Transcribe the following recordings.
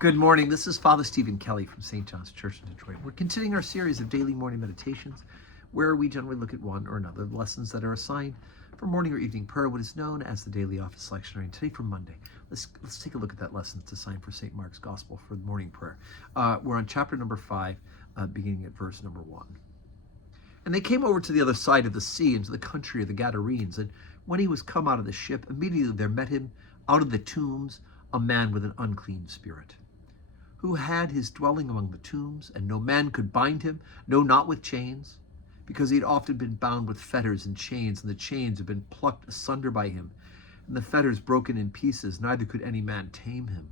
Good morning. This is Father Stephen Kelly from St. John's Church in Detroit. We're continuing our series of daily morning meditations where we generally look at one or another of the lessons that are assigned for morning or evening prayer, what is known as the daily office lectionary. And today for Monday, let's take a look at that lesson that's assigned for St. Mark's Gospel for morning prayer. We're on chapter number 5, beginning at verse number 1. And they came over to the other side of the sea, into the country of the Gadarenes. And when he was come out of the ship, immediately there met him out of the tombs a man with an unclean spirit, who had his dwelling among the tombs, and no man could bind him, no, not with chains, because he had often been bound with fetters and chains, and the chains had been plucked asunder by him, and the fetters broken in pieces, neither could any man tame him.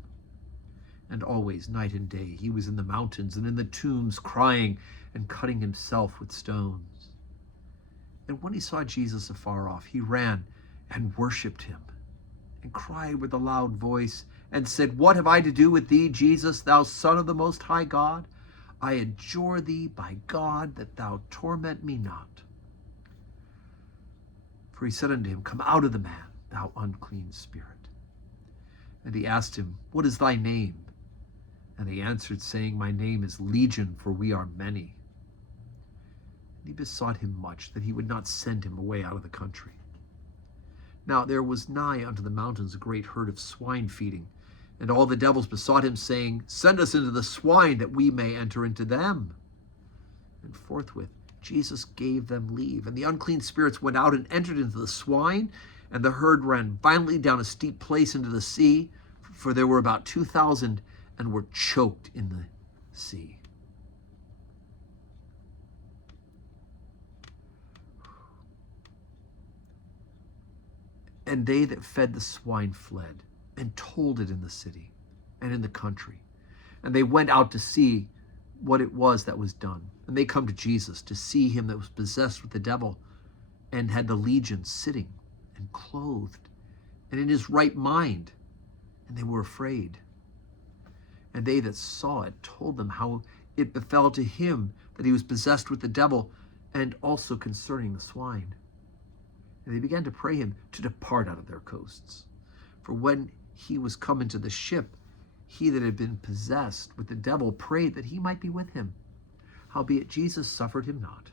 And always, night and day, he was in the mountains and in the tombs, crying and cutting himself with stones. And when he saw Jesus afar off, he ran and worshipped him, and cried with a loud voice, and said, What have I to do with thee, Jesus, thou Son of the Most High God? I adjure thee by God that thou torment me not. For he said unto him, Come out of the man, thou unclean spirit. And he asked him, What is thy name? And he answered, saying, My name is Legion, for we are many. And he besought him much that he would not send him away out of the country. Now there was nigh unto the mountains a great herd of swine feeding, and all the devils besought him, saying, Send us into the swine, that we may enter into them. And forthwith Jesus gave them leave, and the unclean spirits went out and entered into the swine, and the herd ran violently down a steep place into the sea, for there were about 2,000, and were choked in the sea. And they that fed the swine fled, and told it in the city and in the country. And they went out to see what it was that was done. And they come to Jesus to see him that was possessed with the devil, and had the legion sitting and clothed and in his right mind. And they were afraid. And they that saw it told them how it befell to him that he was possessed with the devil, and also concerning the swine. And they began to pray him to depart out of their coasts. For when he was come into the ship, he that had been possessed with the devil prayed that he might be with him. Howbeit Jesus suffered him not,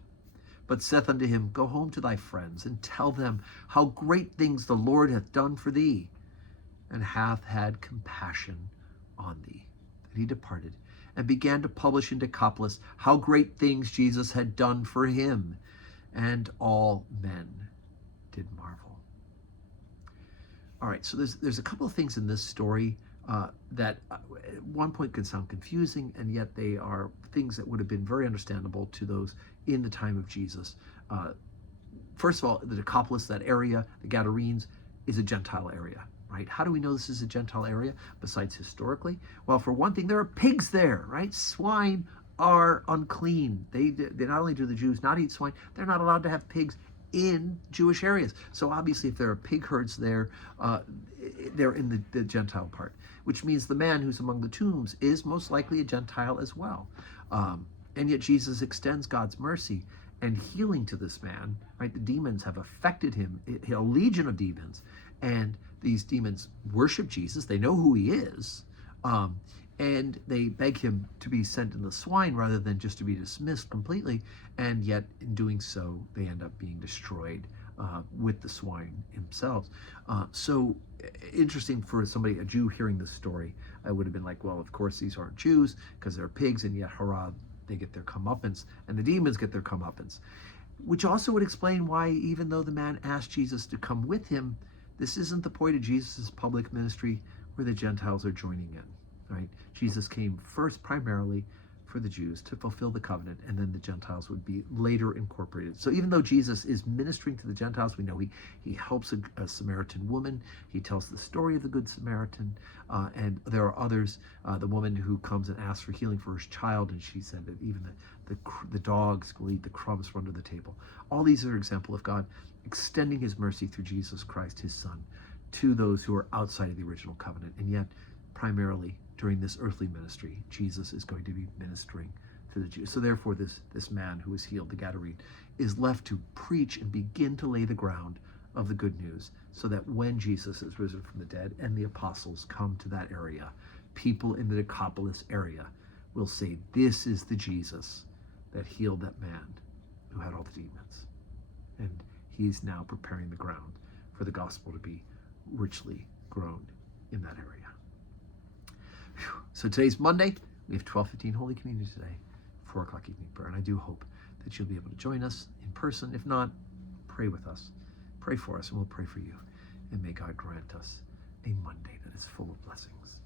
but saith unto him, Go home to thy friends, and tell them how great things the Lord hath done for thee, and hath had compassion on thee. And he departed, and began to publish in Decapolis how great things Jesus had done for him, and all men did marvel. All right, so there's a couple of things in this story that at one point can sound confusing, and yet they are things that would have been very understandable to those in the time of Jesus. First of all, the Decapolis, that area, the Gadarenes, is a Gentile area, right? How do we know this is a Gentile area, besides historically? Well, for one thing, there are pigs there, right? Swine are unclean. They not only do the Jews not eat swine, they're not allowed to have pigs in Jewish areas. So obviously if there are pig herds there, they're in the Gentile part, which means the man who's among the tombs is most likely a Gentile as well. And yet Jesus extends God's mercy and healing to this man, right? The demons have affected him, a legion of demons, and these demons worship Jesus. They know who he is, and they beg him to be sent in the swine rather than just to be dismissed completely. And yet in doing so, they end up being destroyed with the swine themselves. So interesting for somebody, a Jew, hearing this story. I would have been like, well, of course these aren't Jews because they're pigs, and yet hurrah, they get their comeuppance, and the demons get their comeuppance. Which also would explain why, even though the man asked Jesus to come with him, this isn't the point of Jesus' public ministry where the Gentiles are joining in, right? Jesus came first primarily for the Jews to fulfill the covenant, and then the Gentiles would be later incorporated. So even though Jesus is ministering to the Gentiles, we know he helps a Samaritan woman. He tells the story of the Good Samaritan, and there are others. The woman who comes and asks for healing for her child, and she said that even the dogs will eat the crumbs from under the table. All these are an example of God extending his mercy through Jesus Christ, his son, to those who are outside of the original covenant. And yet, primarily during this earthly ministry, Jesus is going to be ministering to the Jews. So therefore, this man who is healed, the Gadarene, is left to preach and begin to lay the ground of the good news, so that when Jesus is risen from the dead and the apostles come to that area people in the Decapolis area will say, this is the Jesus that healed that man who had all the demons. And he's now preparing the ground for the gospel to be richly grown in that area. Whew. So today's Monday. We have 12:15 Holy Communion today, 4 o'clock evening prayer. And I do hope that you'll be able to join us in person. If not, pray with us. Pray for us, and we'll pray for you. And may God grant us a Monday that is full of blessings.